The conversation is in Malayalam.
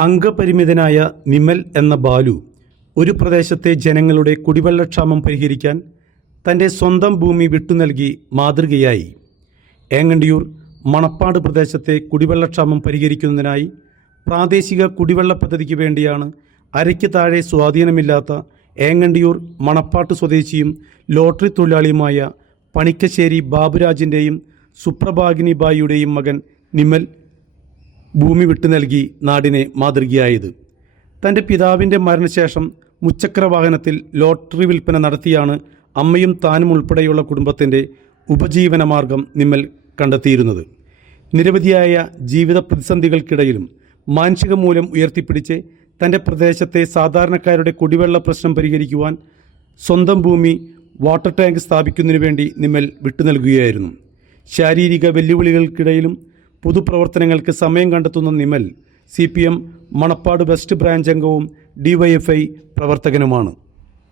അംഗപരിമിതനായ നിമൽ എന്ന ബാലു ഒരു പ്രദേശത്തെ ജനങ്ങളുടെ കുടിവെള്ളക്ഷാമം പരിഹരിക്കാൻ തന്റെ സ്വന്തം ഭൂമി വിട്ടുനൽകി മാതൃകയായി. ഏങ്ങണ്ടിയൂർ മണപ്പാട് പ്രദേശത്തെ കുടിവെള്ളക്ഷാമം പരിഹരിക്കുന്നതിനായി പ്രാദേശിക കുടിവെള്ള പദ്ധതിക്ക് വേണ്ടിയാണ് അരയ്ക്ക് താഴെ സ്വാധീനമില്ലാത്ത ഏങ്ങണ്ടിയൂർ മണപ്പാട്ട് സ്വദേശിയും ലോട്ടറി തൊഴിലാളിയുമായ പണിക്കശ്ശേരി ബാബുരാജിന്റെയും സുപ്രഭാഗിനി ബായിയുടെയും മകൻ നിമൽ ഭൂമി വിട്ടു നൽകി നാടിനെ മാതൃകയായത്. തന്റെ പിതാവിന്റെ മരണശേഷം മുച്ചക്ര വാഹനത്തിൽ ലോട്ടറി വിൽപ്പന നടത്തിയാണ് അമ്മയും താനും ഉൾപ്പെടെയുള്ള കുടുംബത്തിന്റെ ഉപജീവനമാർഗം നിമ്മൽ കണ്ടെത്തിയിരുന്നത്. നിരവധിയായ ജീവിത പ്രതിസന്ധികൾക്കിടയിലും മാനസിക മൂലം ഉയർത്തിപ്പിടിച്ച് തന്റെ പ്രദേശത്തെ സാധാരണക്കാരുടെ കുടിവെള്ള പ്രശ്നം പരിഹരിക്കുവാൻ സ്വന്തം ഭൂമി വാട്ടർ ടാങ്ക് സ്ഥാപിക്കുന്നതിനു വേണ്ടി നിമ്മൽ വിട്ടു നൽകുകയായിരുന്നു. ശാരീരിക വെല്ലുവിളികൾക്കിടയിലും പൊതുപ്രവർത്തനങ്ങൾക്ക് സമയം കണ്ടെത്തുന്ന Nimal C P M Manappad west branch അംഗവും ഡിവൈഎഫ്ഐ പ്രവർത്തകനുമാണ്.